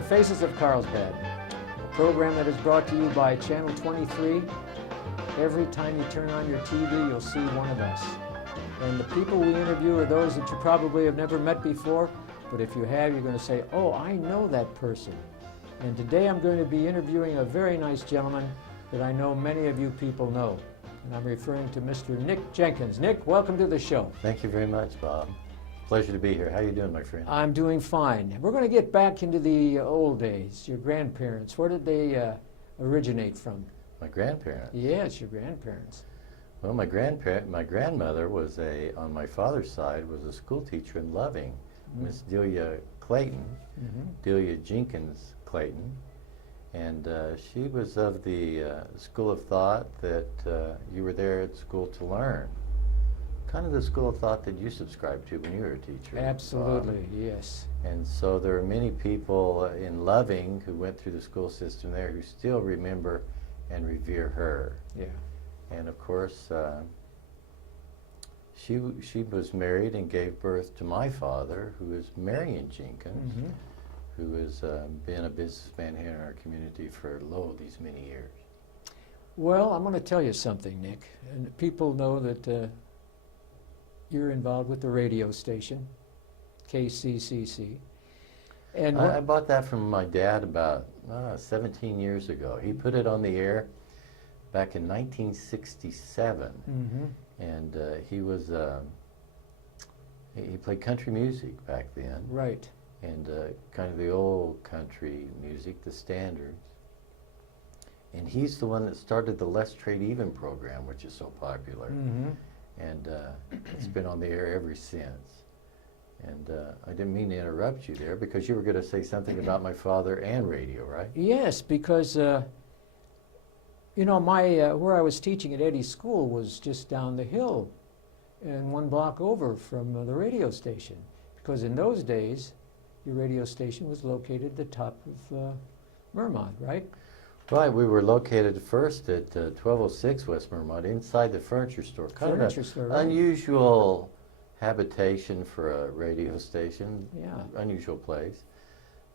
to Faces of Carlsbad, a program that is brought to you by Channel 23. Every time you turn on your TV, you'll see one of us. And the people we interview are those that you probably have never met before, but if you have, you're going to say, oh, I know that person. And today I'm going to be interviewing a very nice gentleman that I know many of you people know. And I'm referring to Mr. Nick Jenkins. Nick, welcome to the show. Thank you very much, Bob. Pleasure to be here. How are you doing, my friend? I'm doing fine. We're going to get back into the old days, your grandparents. Where did they originate from? My grandparents? Yes, your grandparents. Well, my grandmother was on my father's side, was a school teacher in Loving, Miss Delia Clayton, Delia Jenkins Clayton. And she was of the school of thought that you were there at school to learn. Kind of the school of thought that you subscribed to when you were a teacher. Absolutely, yes. And so there are many people in Loving who went through the school system there who still remember and revere her. Yeah. And of course, she was married and gave birth to my father, who is Marion Jenkins, who has been a businessman here in our community for, these many years. Well, I'm going to tell you something, Nick. And people know that you're involved with the radio station, KCCC. And I bought that from my dad about 17 years ago. He put it on the air back in 1967. And he was, he played country music back then. Right. And kind of the old country music, the standards. And he's the one that started the Let's Trade Even program, which is so popular. And it's been on the air ever since. And I didn't mean to interrupt you there, because you were going to say something about my father and radio, right? Yes, because you know, where I was teaching at Eddie's school was just down the hill and one block over from the radio station. Because in those days, your radio station was located at the top of Mermont, right? Right, we were located first at 1206 West Mermont, inside the furniture store. Kind of an unusual habitation for a radio station, unusual place.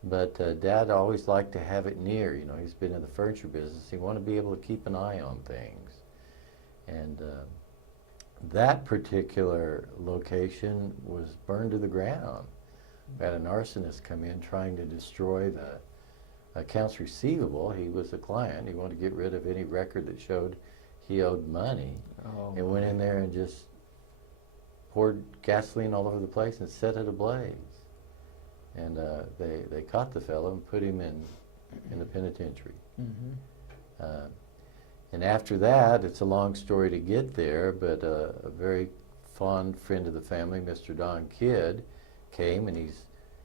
But Dad always liked to have it near, you know, he's been in the furniture business. He wanted to be able to keep an eye on things. And that particular location was burned to the ground. We had an arsonist come in trying to destroy the accounts receivable. He was a client. He wanted to get rid of any record that showed he owed money. And went in there and just poured gasoline all over the place and set it ablaze. And they caught the fellow and put him in the penitentiary. And after that, it's a long story to get there, but a very fond friend of the family, Mr. Don Kidd, came, and he's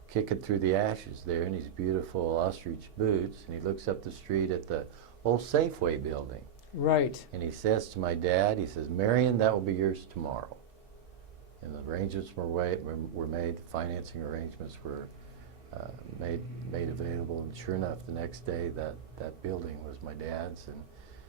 kicking through the ashes there in his beautiful ostrich boots, and he looks up the street at the old Safeway building. Right. And he says to my dad, he says, Marion, that will be yours tomorrow. And the arrangements were made, the financing arrangements were made available, and sure enough, the next day that building was my dad's. And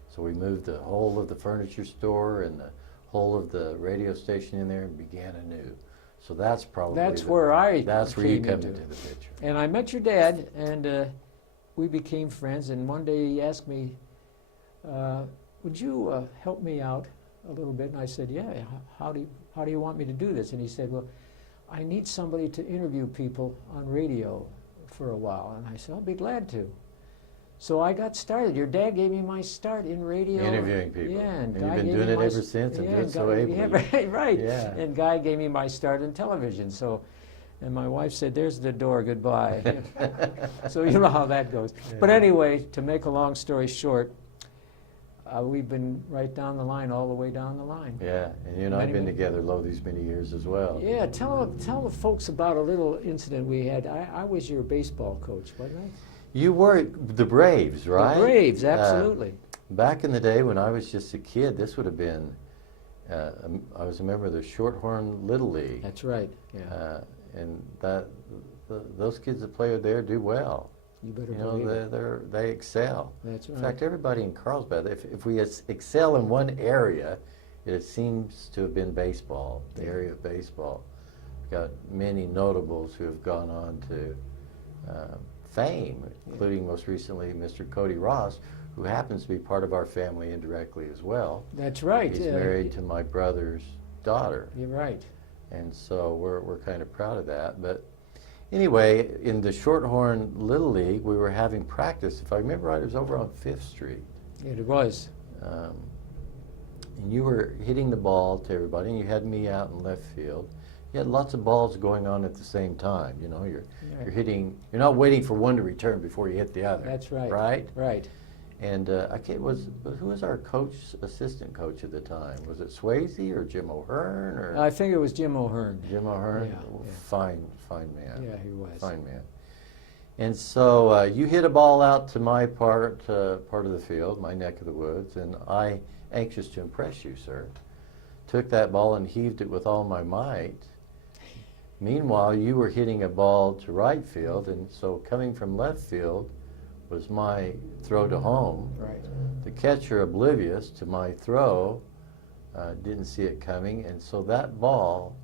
so we moved the whole of the furniture store and the whole of the radio station in there and began anew. So that's probably where you come into the picture. And I met your dad, and we became friends. And one day he asked me, "Would you help me out a little bit?" And I said, "Yeah. How do you want me to do this?" And he said, "Well, I need somebody to interview people on radio for a while." And I said, "I'll be glad to." So I got started. Your dad gave me my start in radio. Interviewing people. Yeah, and you've been doing it ever since, and doing it so ably. Yeah, right. Yeah. And Guy gave me my start in television. So, and my wife said, "There's the door, goodbye." So you know how that goes. Yeah. But anyway, to make a long story short, we've been right down the line, all the way down the line. Yeah, and you and I have been together these many years as well. Yeah, tell the folks about a little incident we had. I was your baseball coach, wasn't I? You were the Braves, right? The Braves, absolutely. Back in the day when I was just a kid, this would have been, I was a member of the Shorthorn Little League. That's right, yeah. And those kids that play there do well. You better believe it. They excel. That's right. In fact, everybody in Carlsbad, if we excel in one area, it seems to have been baseball, the area of baseball. We've got many notables who have gone on to fame, including most recently Mr. Cody Ross, who happens to be part of our family indirectly as well. That's right. He's married to my brother's daughter. You're right. And so we're kind of proud of that. But anyway, in the Shorthorn Little League, we were having practice. If I remember right, it was over on 5th Street. It was. And you were hitting the ball to everybody, and you had me out in left field. You had lots of balls going on at the same time. You know, you're hitting. You're not waiting for one to return before you hit the other. That's right. Right. Right. And who was our coach, assistant coach at the time? Was it Swayze or Jim O'Hearn or? I think it was Jim O'Hearn. Jim O'Hearn. Yeah. Fine man. Yeah, he was. Fine man. And so you hit a ball out to my part of the field, my neck of the woods, and I, anxious to impress you, sir, took that ball and heaved it with all my might. Meanwhile, you were hitting a ball to right field, and so coming from left field was my throw to home. Right. The catcher, oblivious to my throw, didn't see it coming, and so that ball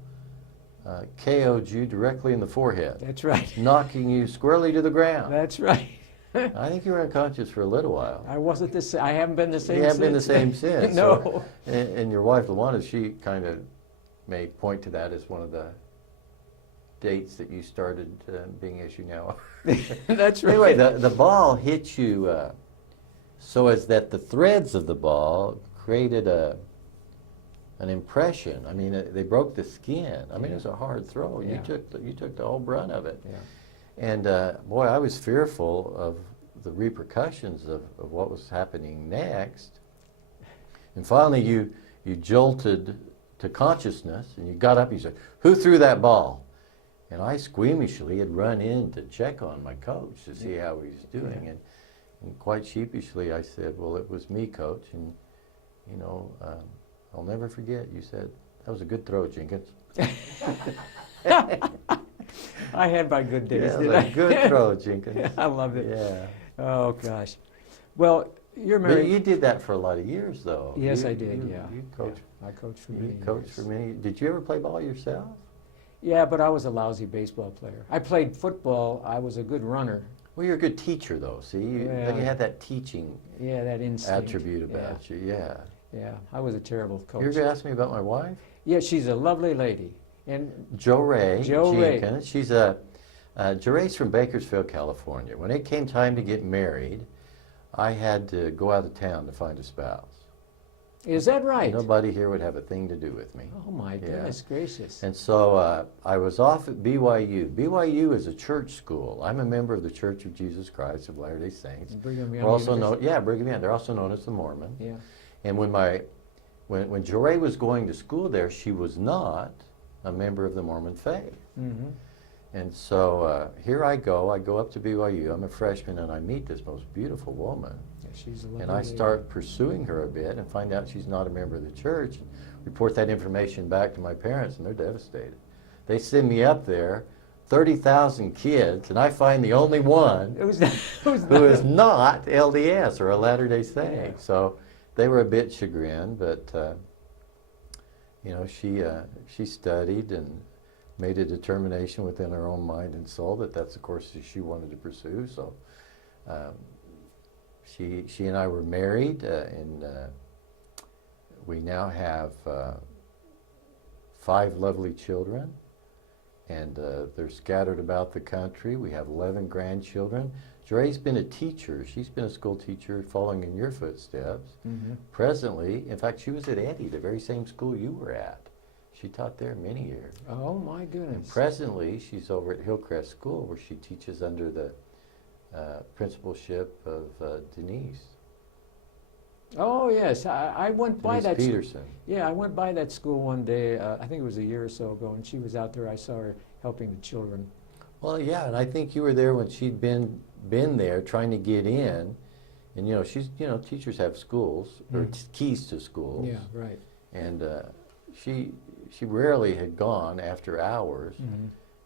KO'd you directly in the forehead. That's right. Knocking you squarely to the ground. That's right. I think you were unconscious for a little while. I wasn't the same. I haven't been the same since. You haven't been the same since. No. So, and your wife, LaWanda, she kind of may point to that as one of the dates that you started being as you now are. That's right. Anyway, the ball hit you so as that the threads of the ball created an impression. I mean, they broke the skin. I mean, it was a hard throw. Yeah. You took the whole brunt of it. Yeah. And boy, I was fearful of the repercussions of what was happening next. And finally, you jolted to consciousness, and you got up. You said, "Who threw that ball?" And I squeamishly had run in to check on my coach to see how he was doing, Yeah. and quite sheepishly I said, "Well, it was me, coach." And you know, I'll never forget. You said, "That was a good throw, Jenkins." I had my good days, Yeah, did I? good throw, Jenkins. I loved it. Yeah. Oh, gosh. Well, you're married. But you did that for a lot of years, though. Yes, I did, yeah. You coached. I coached for You many coached years. for many. Did you ever play ball yourself? Yeah, but I was a lousy baseball player. I played football. I was a good runner. Well, you're a good teacher, though. See, you had that teaching Yeah, that instinct. attribute about you. Yeah. Yeah, I was a terrible coach. You ever asked me about my wife? Yeah, she's a lovely lady. And Jo Ray Ray. Jenkins. She's Jo Ray's from Bakersfield, California. When it came time to get married, I had to go out of town to find a spouse. Is that right? Nobody here would have a thing to do with me. Oh my goodness gracious. And so I was off at BYU. BYU is a church school. I'm a member of the Church of Jesus Christ of Latter-day Saints. Brigham Young We're also University. Brigham Young. They're also known as the Mormon. Yeah. And when Jo Ray was going to school there, she was not a member of the Mormon faith. Mm-hmm. And so here I go up to BYU. I'm a freshman, and I meet this most beautiful woman. Yeah, she's a lovely And I lady. start pursuing her a bit and find out she's not a member of the church. And report that information back to my parents, and they're devastated. They send me up there, 30,000 kids, and I find the only one who is not LDS or a Latter-day Saint. Yeah. So they were a bit chagrined, but you know, she studied and made a determination within her own mind and soul that that's the course that she wanted to pursue. So she and I were married, and we now have 5 lovely children, and they're scattered about the country. We have 11 grandchildren. Dre's been a teacher. She's been a school teacher following in your footsteps. Mm-hmm. Presently, in fact, she was at Eddie, the very same school you were at. She taught there many years. Oh my goodness. And presently, she's over at Hillcrest School, where she teaches under the principalship of Denise. Oh yes, I went by Denise that. Peterson. Yeah, I went by that school one day. I think it was a year or so ago, and she was out there. I saw her helping the children. Well, yeah, and I think you were there when she'd been there trying to get in, and you know, teachers have schools or keys to schools. Yeah, right. And she rarely had gone after hours,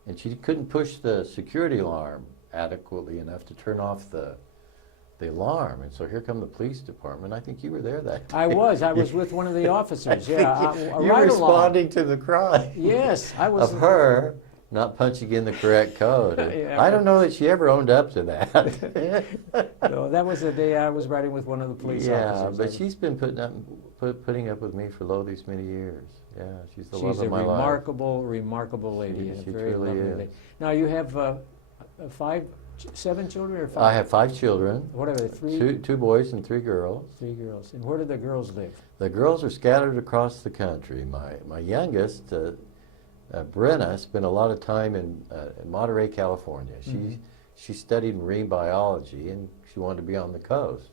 and she couldn't push the security alarm adequately enough to turn off the alarm. And so here come the police department. I think you were there that day. I was with one of the officers. Yeah, you right responding along. to the cry. Yes, I was. Of her not punching in the correct code. Yeah, I don't know that she ever owned up to that. No, that was the day I was riding with one of the police officers. Yeah, but she's been putting up with me for lo these many years. Yeah, she's the love of my life. She's a remarkable, remarkable lady. She and a very truly lovely is. lady. Now you have 7 children or 5? I have 5 children. What are they? 3? Two boys and 3 girls. 3 girls. And where do the girls live? The girls are scattered across the country. My youngest, Brenna, spent a lot of time in Monterey, California. She studied marine biology, and she wanted to be on the coast.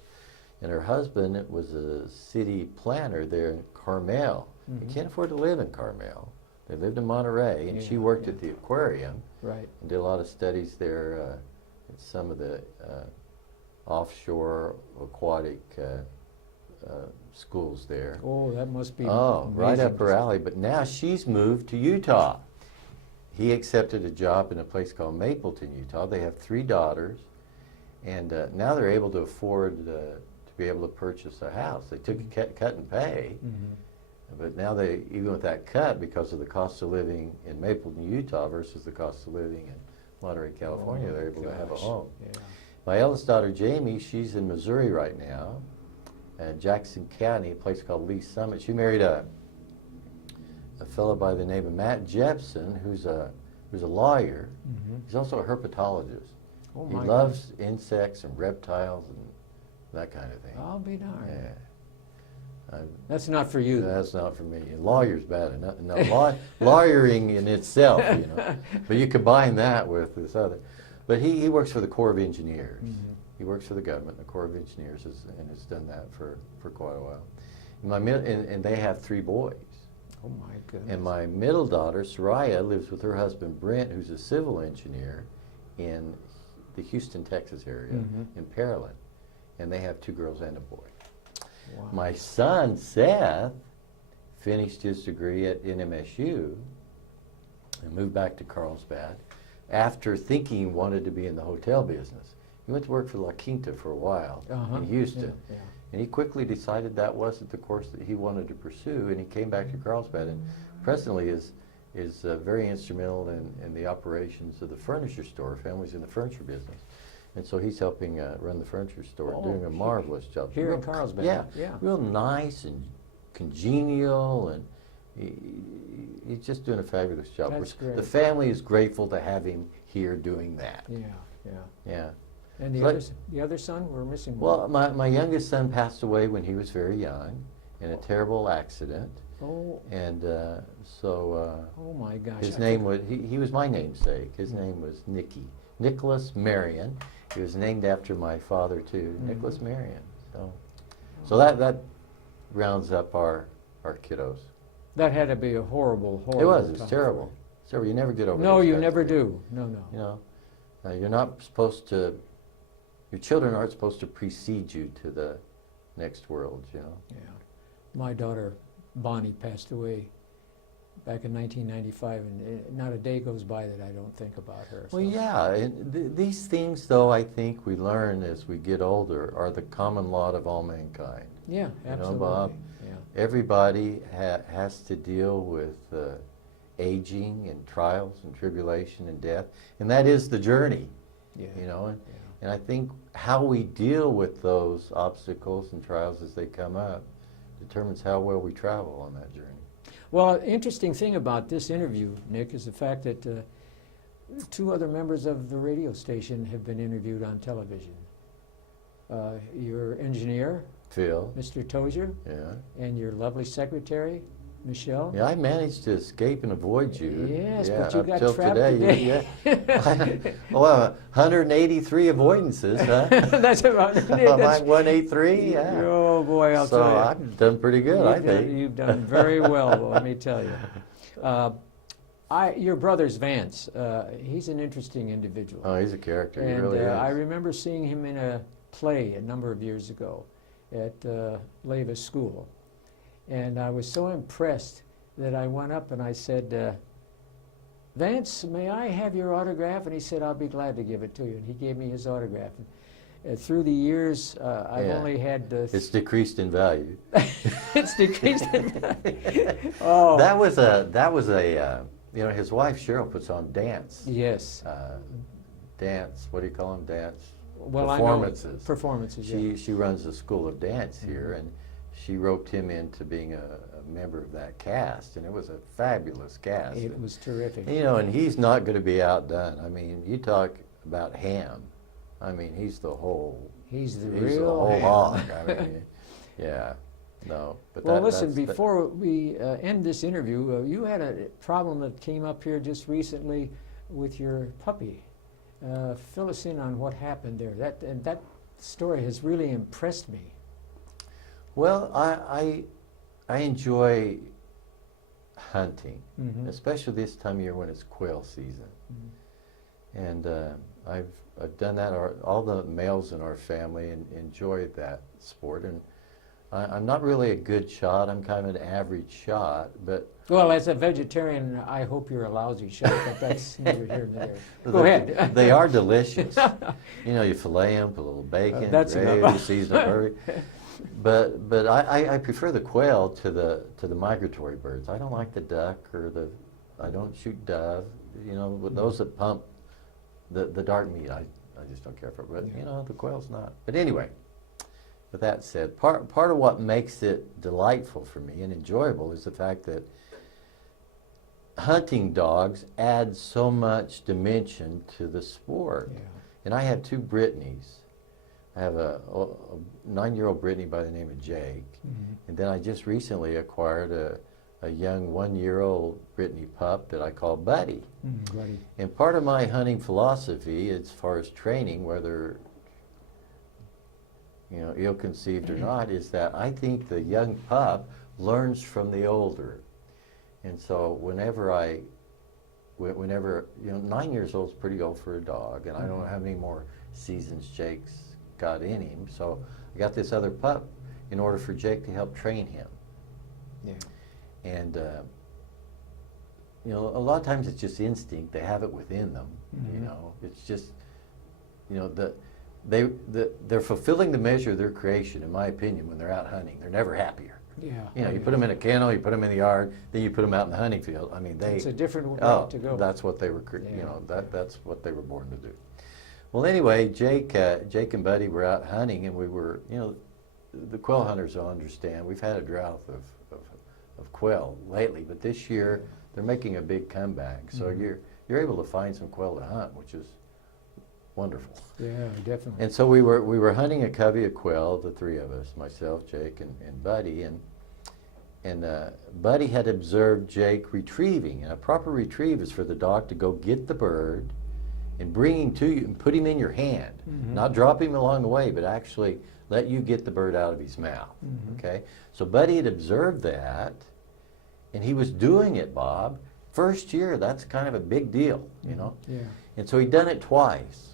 And her husband was a city planner there in Carmel. They can't afford to live in Carmel. They lived in Monterey, and she worked at the aquarium. Right. And did a lot of studies there at some of the offshore aquatic schools there. Oh, that must be right up her amazing. alley. But now she's moved to Utah. He accepted a job in a place called Mapleton, Utah. They have 3 daughters, and now they're able to afford to be able to purchase a house. They took a cut and pay, but now they, even with that cut, because of the cost of living in Mapleton, Utah versus the cost of living in Monterey, California, they're able to have a home. Yeah. My eldest daughter, Jamie, she's in Missouri right now, Jackson County, a place called Lee Summit. She married a fellow by the name of Matt Jepson, who's a lawyer. He's also a herpetologist. Oh, He my loves insects and reptiles and that kind of thing. I'll be darned. Yeah. That's not for you. That's not for me. Lawyer's bad enough. No, lawyering in itself, you know. But you combine that with this other. But he works for the Corps of Engineers. He works for the government, the Corps of Engineers, and has done that for quite a while. And they have 3 boys. Oh my goodness. And my middle daughter, Soraya, lives with her husband, Brent, who's a civil engineer in the Houston, Texas area, in Pearland. And they have 2 girls and a boy. Wow. My son, Seth, finished his degree at NMSU and moved back to Carlsbad after thinking he wanted to be in the hotel business. He went to work for La Quinta for a while in Houston. Yeah. And he quickly decided that wasn't the course that he wanted to pursue, and he came back to Carlsbad, and presently is very instrumental in the operations of the furniture store. Family's in the furniture business. And so he's helping run the furniture store and doing a marvelous job. Here in Carlsbad. Yeah, real nice and congenial, and he's just doing a fabulous job. That's great. The family is grateful to have him here doing that. Yeah. And the other son, we're missing one. Well, my youngest son passed away when he was very young in a terrible accident. Oh. And oh my gosh. his name was, he was my namesake. His name was Nicholas Marion. He was named after my father too, Nicholas Marion. So that rounds up our kiddos. That had to be a horrible It was time. terrible. So you never get over No, those you kinds never of things. do. No. You know, you're not supposed to, your children aren't supposed to precede you to the next world, you know. Yeah. My daughter, Bonnie, passed away back in 1995, and not a day goes by that I don't think about her. Well, yeah, and these things, though, I think we learn as we get older are the common lot of all mankind. Yeah, absolutely. You know, Bob, everybody has to deal with aging and trials and tribulation and death, and that is the journey. You know, and I think how we deal with those obstacles and trials as they come up determines how well we travel on that journey. Well, interesting thing about this interview, Nick, is the fact that 2 other members of the radio station have been interviewed on television. Your engineer, Phil. Mr. Tozier, and your lovely secretary, Michelle. Yeah, I managed to escape and avoid you. Yes, but you got till trapped today. Well, 183 avoidances, huh? That's about it. Like 183, yeah. Oh boy, I'll tell you. So I've done pretty good, I think. You've done very well, let me tell you. Your brother's Vance, he's an interesting individual. Oh, he's a character, he and, really is. I remember seeing him in a play a number of years ago at Leva School. And I was so impressed that I went up and I said, Vance, may I have your autograph? And he said, I'll be glad to give it to you. And he gave me his autograph. And, through the years, I've only had... it's decreased in value. It's decreased in value. Oh. That was a you know, his wife Cheryl puts on dance. Yes. Dance. What do you call them? Dance. Well, performances. I know performances. She runs the school of dance here, and she roped him into being a member of that cast, and it was a fabulous cast. It was terrific. You know, and he's not going to be outdone. I mean, you talk about ham. I mean, he's the whole. He's the whole ham. hog. I mean, yeah. No, but well, listen. Before we end this interview, you had a problem that came up here just recently with your puppy. Fill us in on what happened there. That story has really impressed me. Well, I enjoy hunting, especially this time of year when it's quail season, and I've done that. All the males in our family enjoy that sport, and I'm not really a good shot. I'm kind of an average shot, but... Well, as a vegetarian, I hope you're a lousy shot, but that's neither here nor there. Go ahead. They are delicious. You know, you fillet them, put a little bacon, gravy, season them early. But I prefer the quail to the migratory birds. I don't like the duck I don't shoot dove. You know, with those that pump the dark meat, I just don't care for it. But, you know, the quail's not. But anyway... With that said, part of what makes it delightful for me and enjoyable is the fact that hunting dogs add so much dimension to the sport. Yeah. And I have two Brittany's. I have a 9-year-old Brittany by the name of Jake, and then I just recently acquired a young 1-year-old Brittany pup that I call Buddy. Buddy. And part of my hunting philosophy, as far as training, whether you know, ill-conceived or not, is that I think the young pup learns from the older. And so whenever, you know, 9 years old is pretty old for a dog, and I don't know how many more seasons Jake's got in him, so I got this other pup in order for Jake to help train him. Yeah. And, you know, a lot of times it's just instinct. They have it within them, you know. It's just, you know, they're fulfilling the measure of their creation, in my opinion, when they're out hunting. They're never happier. Yeah. You know, you put them in a kennel, you put them in the yard, then you put them out in the hunting field. I mean, it's a different way to go. That's what they were, you know, that's what they were born to do. Well, anyway, Jake and Buddy were out hunting, and we were, you know, the quail hunters will understand. We've had a drought of quail lately, but this year they're making a big comeback. So you're able to find some quail to hunt, which is wonderful. Yeah, definitely. And so we were hunting a covey of quail, the three of us, myself, Jake, and Buddy, and Buddy had observed Jake retrieving, and a proper retrieve is for the dog to go get the bird and bring him to you and put him in your hand, not drop him along the way, but actually let you get the bird out of his mouth. Okay, so Buddy had observed that, and he was doing it, Bob. First year, that's kind of a big deal, you know. Yeah. And so he'd done it twice.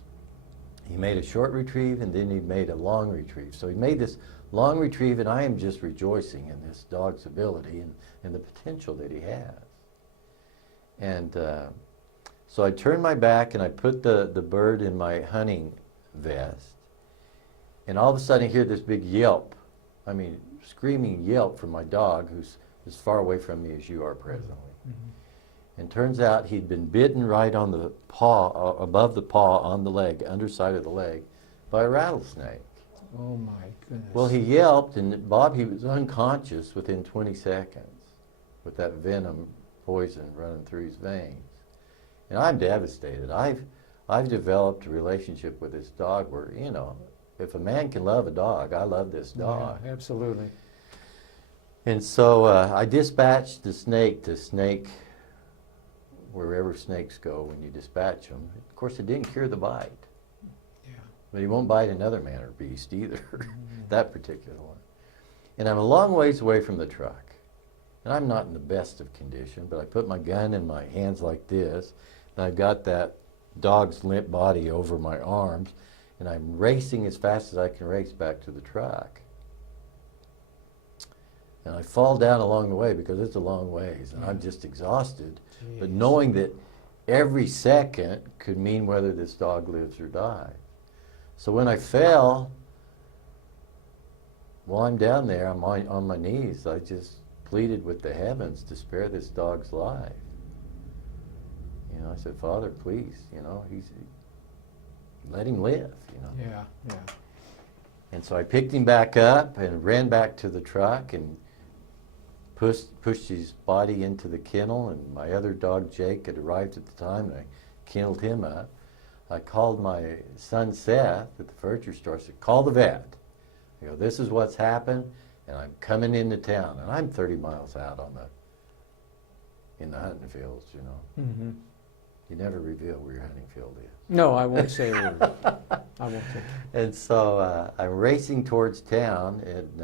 He made a short retrieve, and then he made a long retrieve. So he made this long retrieve, and I am just rejoicing in this dog's ability and the potential that he has. And so I turned my back, and I put the bird in my hunting vest, and all of a sudden I hear this big yelp. I mean, screaming yelp from my dog, who's as far away from me as you are presently. And turns out he'd been bitten right on the paw, above the paw, on the leg, underside of the leg, by a rattlesnake. Oh my goodness. Well, he yelped, and Bob, he was unconscious within 20 seconds with that venom poison running through his veins. And I'm devastated. I've developed a relationship with this dog where, you know, if a man can love a dog, I love this dog. Yeah, absolutely. And so I dispatched the snake to snake wherever snakes go when you dispatch them. Of course, it didn't cure the bite. Yeah. But he won't bite another man or beast either, that particular one. And I'm a long ways away from the truck. And I'm not in the best of condition, but I put my gun in my hands like this, and I've got that dog's limp body over my arms, and I'm racing as fast as I can race back to the truck. And I fall down along the way because it's a long ways, and I'm just exhausted. Jeez. But knowing that every second could mean whether this dog lives or dies. So when I fell, while I'm down there, I'm on my knees, I just pleaded with the heavens to spare this dog's life. know, I said, Father, please, you know, let him live, you know. Yeah, yeah. And so I picked him back up and ran back to the truck and pushed his body into the kennel, and my other dog, Jake, had arrived at the time, and I kenneled him up. I called my son, Seth, at the furniture store. I said, call the vet. I go, this is what's happened, and I'm coming into town. And I'm 30 miles out in the hunting fields, you know. Mm-hmm. You never reveal where your hunting field is. No, I won't say a word. I won't say. And so I'm racing towards town, and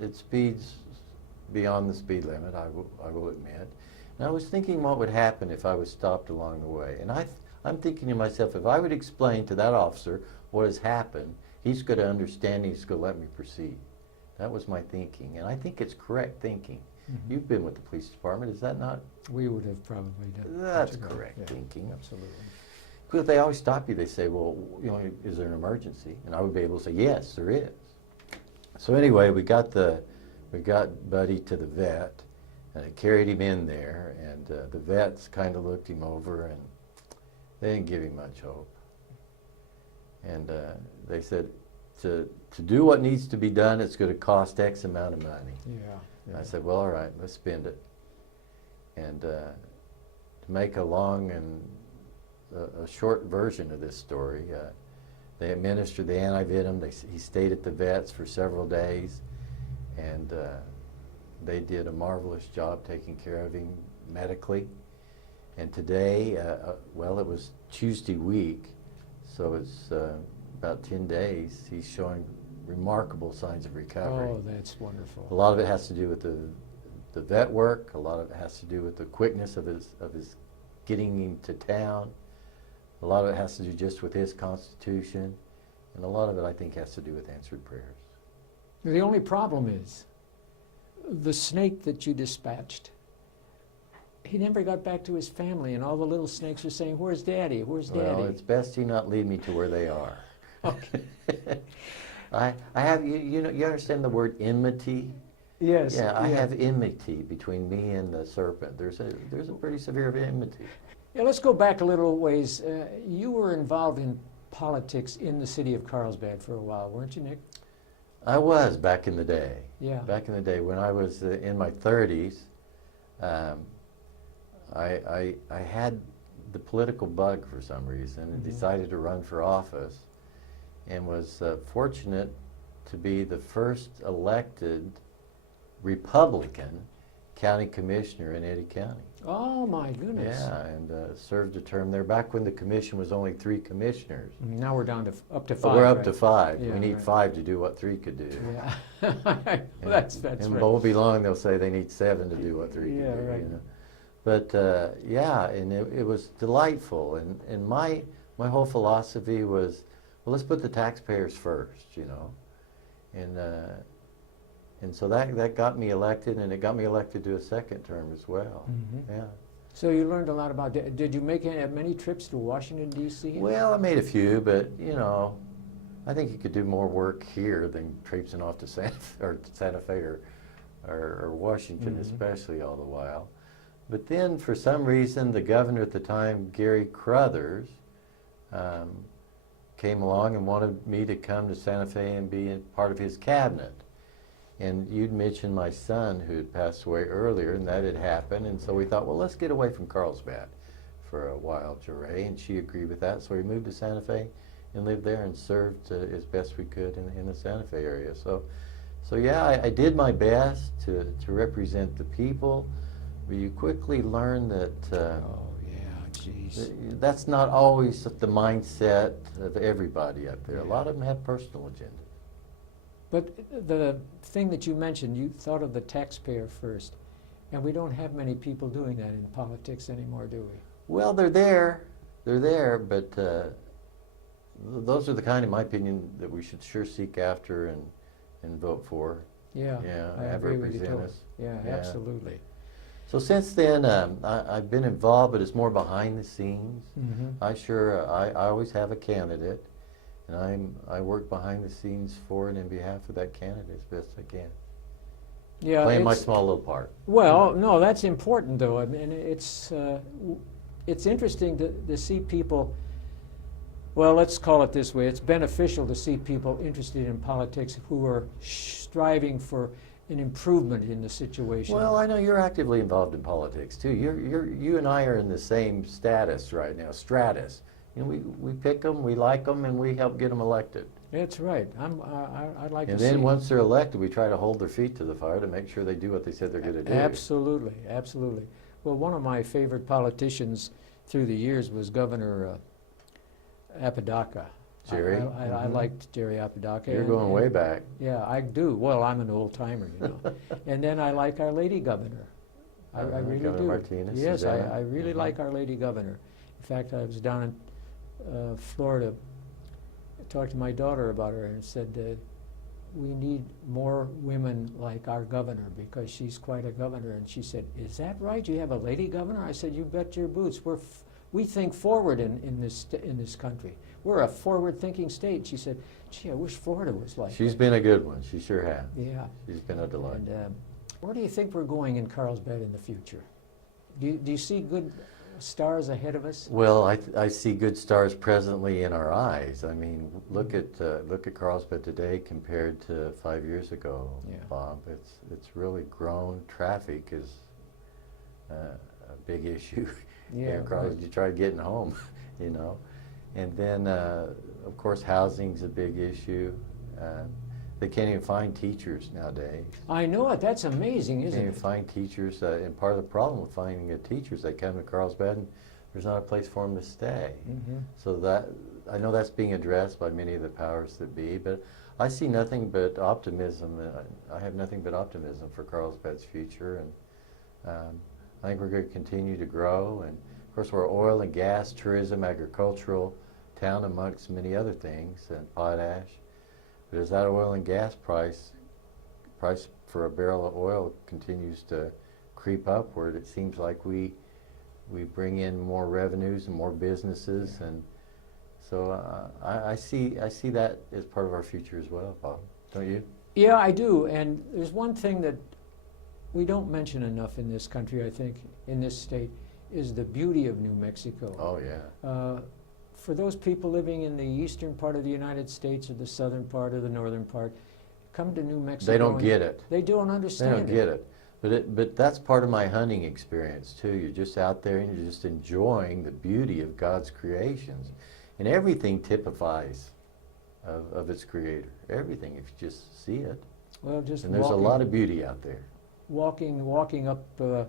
it speeds beyond the speed limit, I will admit. And I was thinking what would happen if I was stopped along the way. And I'm thinking to myself, if I would explain to that officer what has happened, he's going to understand, he's going to let me proceed. That was my thinking, and I think it's correct thinking. Mm-hmm. You've been with the police department, is that not? We would have probably done. That's correct thinking. Absolutely. Because they always stop you, they say, well, you know, is there an emergency? And I would be able to say, yes, there is. So anyway, we got Buddy to the vet, and I carried him in there, and the vets kind of looked him over, and they didn't give him much hope. And they said, to do what needs to be done, it's going to cost X amount of money. Yeah. I said, well, all right, let's spend it. And to make a long and a short version of this story, they administered the antivenom. He stayed at the vets for several days, and they did a marvelous job taking care of him medically. And today, well, it was Tuesday week, so it's about 10 days. He's showing remarkable signs of recovery. Oh, that's wonderful. A lot of it has to do with the vet work. A lot of it has to do with the quickness of his getting him to town. A lot of it has to do just with his constitution, and a lot of it, I think, has to do with answered prayers. The only problem is the snake that you dispatched. He never got back to his family, and all the little snakes are saying, "Where's Daddy? Where's Daddy?" Well, it's best he not lead me to where they are. Okay. I have you know, you understand the word enmity? Yes. Yeah, I have enmity between me and the serpent. There's a pretty severe enmity. Yeah, let's go back a little ways. You were involved in politics in the city of Carlsbad for a while, weren't you, Nick? I was back in the day. Yeah. Back in the day when I was in my 30s, I had the political bug for some reason and decided to run for office, and was fortunate to be the first elected Republican county commissioner in Eddy County. Oh my goodness. Yeah, and served a term there back when the commission was only 3 commissioners. Now we're down to up to 5. But we're up to 5. Yeah, we need 5 to do what 3 could do. Yeah. That's and right. won't be long they'll say they need 7 to do what 3 can do. Right. You know? But yeah, and it was delightful, and my whole philosophy was, well, let's put the taxpayers first, you know, and so that got me elected, and it got me elected to a 2nd term as well. Mm-hmm. Yeah. So you learned a lot about. Did you make many trips to Washington D.C.? Well, I made a few, but you know, I think you could do more work here than traipsing off to Santa Fe or Washington, especially all the while. But then, for some reason, the governor at the time, Gary Crothers, came along and wanted me to come to Santa Fe and be part of his cabinet. And you'd mentioned my son who had passed away earlier, and that had happened. And so we thought, well, let's get away from Carlsbad for a while, Jeray, and she agreed with that. So we moved to Santa Fe and lived there and served as best we could in the Santa Fe area. So yeah, I did my best to represent the people. But you quickly learn that that's not always the mindset of everybody up there. A lot of them have personal agendas. But the thing that you mentioned, you thought of the taxpayer first, and we don't have many people doing that in politics anymore, do we? Well, they're there, but those are the kind, in my opinion, that we should sure seek after and vote for. Yeah, I agree with you totally. Yeah, absolutely. So since then, I've been involved, but it's more behind the scenes. I always have a candidate, and I work behind the scenes for and in behalf of that candidate as best I can. Yeah, playing my small little part. Well, no, that's important though. I mean, it's interesting to see people. Well, let's call it this way. It's beneficial to see people interested in politics who are striving for an improvement in the situation. Well, I know you're actively involved in politics too. You and I are in the same status right now, stratus. You know, we pick them, we like them, and we help get them elected. That's right. I'd like and to see. And then once they're elected, we try to hold their feet to the fire to make sure they do what they said they're going to do. Absolutely, absolutely. Well, one of my favorite politicians through the years was Governor Apodaca. Jerry? I liked Jerry Apodaca. You're going way back. Yeah, I do. Well, I'm an old timer, you know. And then I like Our Lady Governor. I really Governor do. Martinez, yes, I really like Our Lady Governor. In fact, I was down in Florida, talked to my daughter about her, and said, we need more women like our governor because she's quite a governor. And she said, is that right? You have a lady governor? I said, you bet your boots. We think forward in this country. We're a forward-thinking state. She said, gee, I wish Florida was like She's been a good one. She sure has. Yeah. She's been a delight. And where do you think we're going in Carlsbad in the future? Do you see good stars ahead of us? Well, I see good stars presently in our eyes. I mean, look at Carlsbad today compared to 5 years ago, Yeah. Bob. It's really grown. Traffic is a big issue. Yeah, right. You try getting home, you know. And then, of course, housing's a big issue. They can't even find teachers nowadays. I know it. That's amazing, isn't it? Can't even find teachers. And part of the problem with finding teachers, they come to Carlsbad and there's not a place for them to stay. Mm-hmm. So that, I know that's being addressed by many of the powers that be, but I see nothing but optimism. I have nothing but optimism for Carlsbad's future, and I think we're going to continue to grow. And of course, we're oil and gas, tourism, agricultural town amongst many other things, and potash. But as that oil and gas price for a barrel of oil continues to creep upward, it seems like we bring in more revenues and more businesses, and so I see that as part of our future as well, Bob. Don't you? Yeah, I do. And there's one thing that we don't mention enough in this country, I think, in this state, is the beauty of New Mexico. Oh, yeah. For those people living in the eastern part of the United States or the southern part or the northern part, come to New Mexico. They don't get it. They don't understand it. They don't get it. But that's part of my hunting experience, too. You're just out there and you're just enjoying the beauty of God's creations. And everything typifies of its creator. Everything, if you just see it. Well, just and there's a lot of beauty out there. Walking up the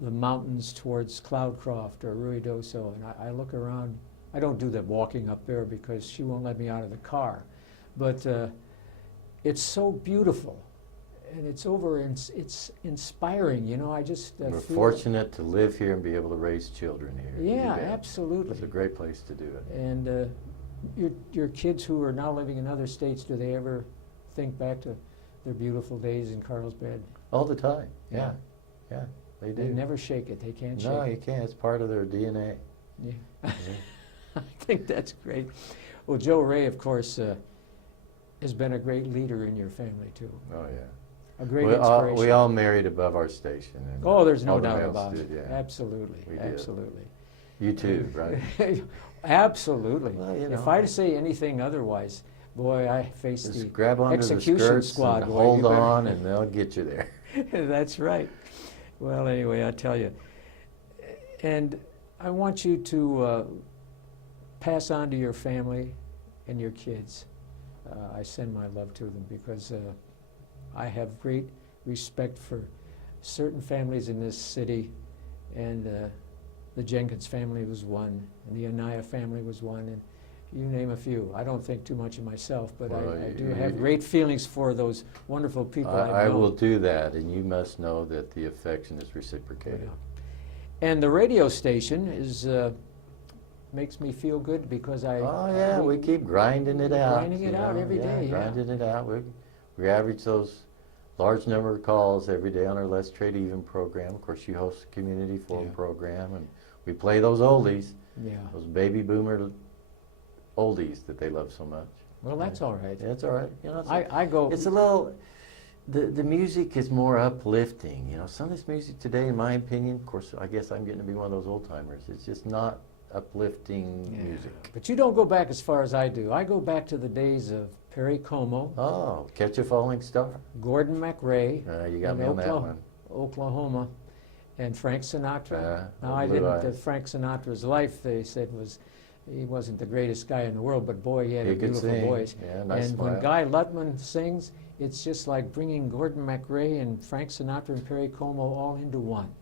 mountains towards Cloudcroft or Ruidoso, and I look around. I don't do that walking up there because she won't let me out of the car. But it's so beautiful, and it's inspiring. You know, I just We're feel fortunate to live here and be able to raise children here. Yeah, absolutely. It's a great place to do it. And your kids who are now living in other states, do they ever think back to their beautiful days in Carlsbad? All the time. Yeah, they do. They never shake it. They can't shake it. No, you can't. It's part of their DNA. Yeah. Yeah. I think that's great. Well, Joe Ray, of course, has been a great leader in your family, too. Oh, yeah. A great inspiration. We all married above our station. And oh, there's no all the doubt males about did, it. yeah. Absolutely. We did. Absolutely. You too, right? Absolutely. Well, you know. If I say anything otherwise, boy, I face Just the grab onto the execution skirts squad. and boy, hold on, and they'll get you there. That's right. Well, anyway, I tell you. And I want you to pass on to your family and your kids. I send my love to them because I have great respect for certain families in this city, and the Jenkins family was one, and the Anaya family was one, and you name a few. I don't think too much of myself, but Well, I do have great feelings for those wonderful people I've known. I will do that, and you must know that the affection is reciprocated. Yeah. And the radio station is makes me feel good because we keep grinding it out. Grinding it out every day. Grinding it out. We average those large number of calls every day on our Let's Trade Even program. Of course, you host a community forum program, and we play those oldies. Yeah. Those baby boomer oldies that they love so much. Well, that's all right. That's all right. You know, I go. It's a little. The music is more uplifting. You know, some of this music today, in my opinion, of course, I guess I'm getting to be one of those old timers. It's just not uplifting music. But you don't go back as far as I do. I go back to the days of Perry Como. Oh, Catch a Falling Star. Gordon McRae. You got me on that one. Oklahoma. And Frank Sinatra. Now, Frank Sinatra's life, they said, he wasn't the greatest guy in the world, but boy, he had a beautiful voice. Yeah, nice and smile. when Guy Lutman sings, it's just like bringing Gordon McRae and Frank Sinatra and Perry Como all into one.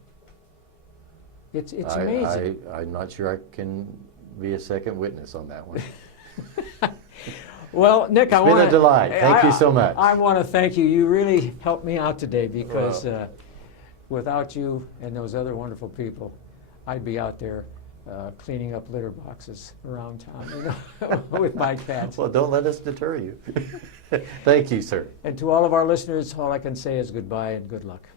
It's amazing. I'm not sure I can be a second witness on that one. Well, Nick, it's been a delight. Thank you so much. I want to thank you. You really helped me out today because without you and those other wonderful people, I'd be out there cleaning up litter boxes around town, you know, with my cats. Well, don't let us deter you. Thank you, sir. And to all of our listeners, all I can say is goodbye and good luck.